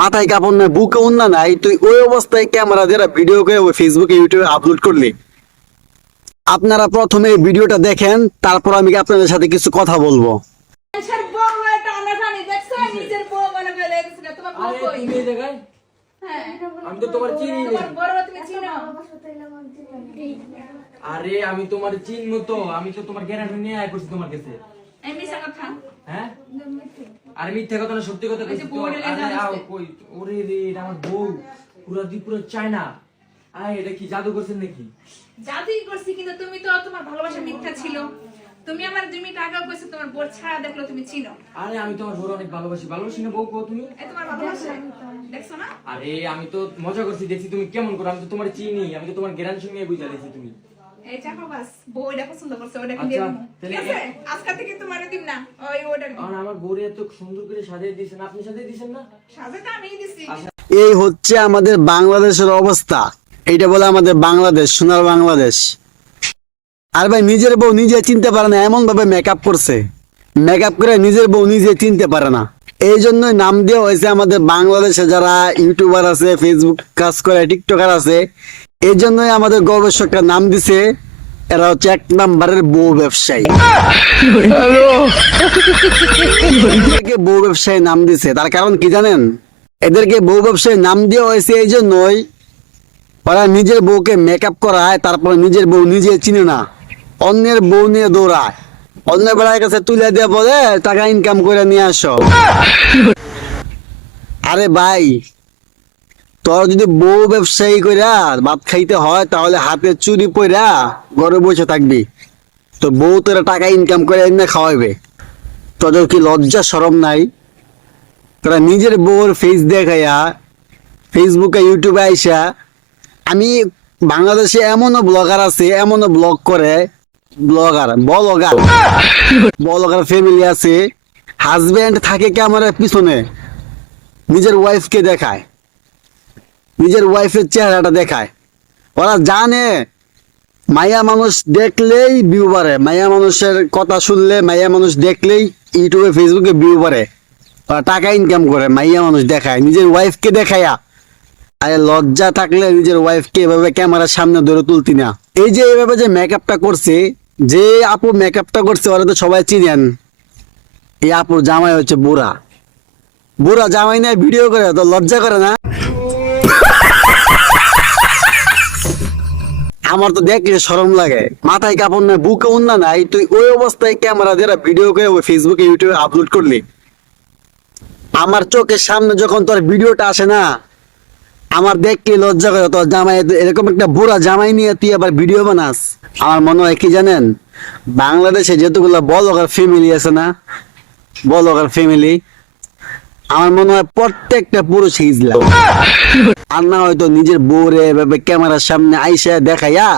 মাথায় কাপড় নাই, বুকে উন্না নাই, তুই ওই অবস্থায় ক্যামেরা দিয়ে ভিডিও করে ওই ফেসবুকে ইউটিউবে আপলোড করলি। আপনারা প্রথমে এই ভিডিওটা দেখেন, তারপর আমি আপনাদের সাথে কিছু কথা বলবো। মানুষের বউ হয়ে টানাটানি দেখছো? নিজের বউ মনে ফেলে গেছে না, তোমার বউ আরে কই? তুমি এই জায়গায়? হ্যাঁ, আমি তো তোমার চিনি না। তোমার বড় তুমি চিনো? আরে আমি তোমার চিনবো তো, আমি তো তোমার গ্যারান্টি নিয়ে আয় করছি তোমার কাছে। এই মিশা কথা। হ্যাঁ? আরে মিথ্যা কথা না, সত্যি কথা ওই কইছি যে তো। বউরে লেজা আরে আও আছে। কই, ওরে রে, এটা আমার বউ। পুরো চায়না। আয়, এটা কি জাদু করছেন নাকি? জাদুই করছি, কিন্তু তুমি তো তোমার ভালোবাসা মিথ্যা ছিল। তুমি আমার 2 মিনিট আগেও কইছো তোমার বউর ছায়া দেখলো তুমি চিনো। আরে আমি তোমার বউ অনেক ভালোবাসি। ভালোবাসি না বউ, কো তুমি? এই তোমার ভালোবাসা দেখছো না? আরে আমি তো মজা করছি, দেখছি তুমি কেমন করো। আমি তো তোমার চিনি, আমি তো তোমার গ্যারান্টি নিয়ে বুঝা দিয়েছি তুমি। এই চাপা বাস, বউ এটা পছন্দ করছে, ওটা আচ্ছা, কিনে দিমু। তাহলে ঠিক আছে? আজকে থেকে তোমার দিম না, ওই ওটা দিম। আর আমার বউরে এত সুন্দর করে সাজিয়ে দিয়েছেন, আপনি সাজিয়ে দিয়েছেন না? সাজাতে আমিই দিছি। এই হচ্ছে আমাদের বাংলাদেশের অবস্থা। এইটা বলে আমাদের বাংলাদেশ, সোনার বাংলাদেশ। আর ভাই, নিজের বউ নিজে চিনতে পারে না, এমন ভাবে মেকআপ করছে, মেকআপ করে নিজের বউ নিজে চিনতে পারে না। এই জন্যই নাম দেওয়া হয়েছে আমাদের বাংলাদেশে যারা ইউটিউবার আছে, ফেসবুক কাজ করে, টিকটকার আছে, এই জন্যই আমাদের গবেষকরা নাম দিছে এরা হচ্ছে 1 নাম্বারের বউ ব্যবসায়ী। এদেরকে বউ ব্যবসায়ী নাম দিছে, তার কারণ কি জানেন? এদেরকে বউ ব্যবসায়ী নাম দেওয়া হয়েছে এই জন্যই, ওরা নিজের বউকে মেকআপ করায়, তারপর নিজের বউ নিজে চিনে না, অন্যের বউ নিয়ে দৌড়ায়, অন্যের বেলার কাছে তুলে দিয়ে বলে টাকা ইনকাম করে নিয়ে আসো। আরে ভাই, তোর যদি বউ ব্যবসায়ী কইরা ভাত খাইতে হয়, তাহলে হাতে চুরি পইরা ঘরে বসে থাকবি, তো বউ তোরা টাকা ইনকাম করে এনে খাওয়াইবে। তোদের কি লজ্জা শরম নাই? তোরা নিজের বউর ফেস দেখাইয়া ফেসবুকে ইউটিউবে আইসা, আমি বাংলাদেশে এমনও ব্লগার আছে, এমনও ব্লগ করে, ব্লগার ফ্যামিলি আছে, হাজবেন্ড থাকে ক্যামেরার পিছনে, নিজের ওয়াইফকে দেখায়, নিজের ওয়াইফের চেহারাটা দেখায়। ওরা জানে মাইয়া মানুষ দেখলেই ভিউ বাড়ে, মাইয়া মানুষের কথা শুনলে, মাইয়া মানুষ দেখলেই ইউটিউবে ফেসবুকে ভিউ বাড়ে, ওরা টাকা ইনকাম করে, মাইয়া মানুষ দেখায়, নিজের ওয়াইফকে দেখায়া। আরে লজ্জা থাকলে নিজের ওয়াইফকে এভাবে ক্যামেরার সামনে ধরে তুলতি না। এই যে এভাবে যে মেকআপটা করছে, যে আপু মেকআপটা করছে, ওরা তো সবাই চিনেন। এই আপুর জামাই হচ্ছে বুড়া, বুড়া জামাই নিয়ে ভিডিও করে, তো লজ্জা করে না? আমার তো দেখলে শরম লাগে। মাথায় কাপড় নাই, বুকে উন্না নাই, তুই ওই অবস্থায় ক্যামেরা দিয়ে ভিডিও করে ওই ফেসবুকে ইউটিউবে আপলোড করলি। আমার চোখের সামনে যখন তোর ভিডিওটা আসে না, আমার দেখলে লজ্জা করে। তোর জামাই এরকম একটা বুড়া জামাই নিয়ে তুই আবার ভিডিও বানাস। আমার মনে হয় কি জানেন, বাংলাদেশে যেতগুলো ব্লগার ফ্যামিলি আছে না, ব্লগার ফ্যামিলি, আমার মনে হয় প্রত্যেকটা পুরুষ হিজলা। আর না হয়তো নিজের বউরে এভাবে ক্যামেরার সামনে আইসা দেখাইয়া